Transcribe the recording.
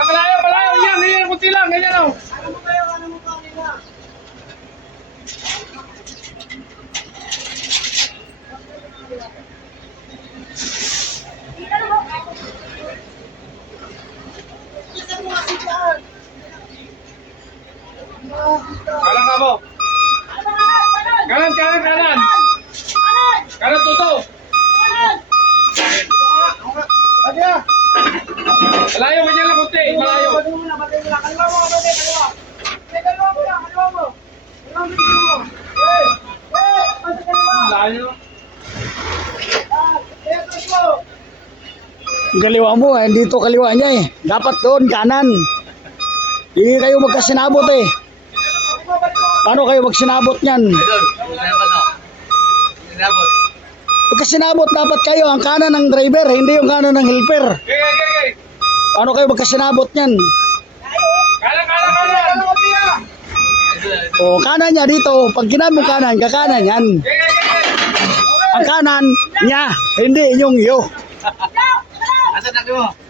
Malayo, malayo. Yan, ganyan. Kunti lang. Ganyan o. Kanan ka mo. Kanan, kanan, kanan. Kanan, tuto. Malayo, ganyan lang kunti. Malayo. Malayo. Kaliwa mo, dito kaliwa niya eh. Dapat doon, kanan. Hindi kayo magkasinabot eh. Paano kayo magsinabot niyan? Magkasinabot dapat kayo, ang kanan ng driver, hindi yung kanan ng helper. Okay. Paano kayo magkasinabot niyan? Kanan, kanan, kanan. O, kanan niya dito. Pag ginawa mo kanan, kakanan yan. Ang kanan niya, hindi yung iyo. Asa na mo?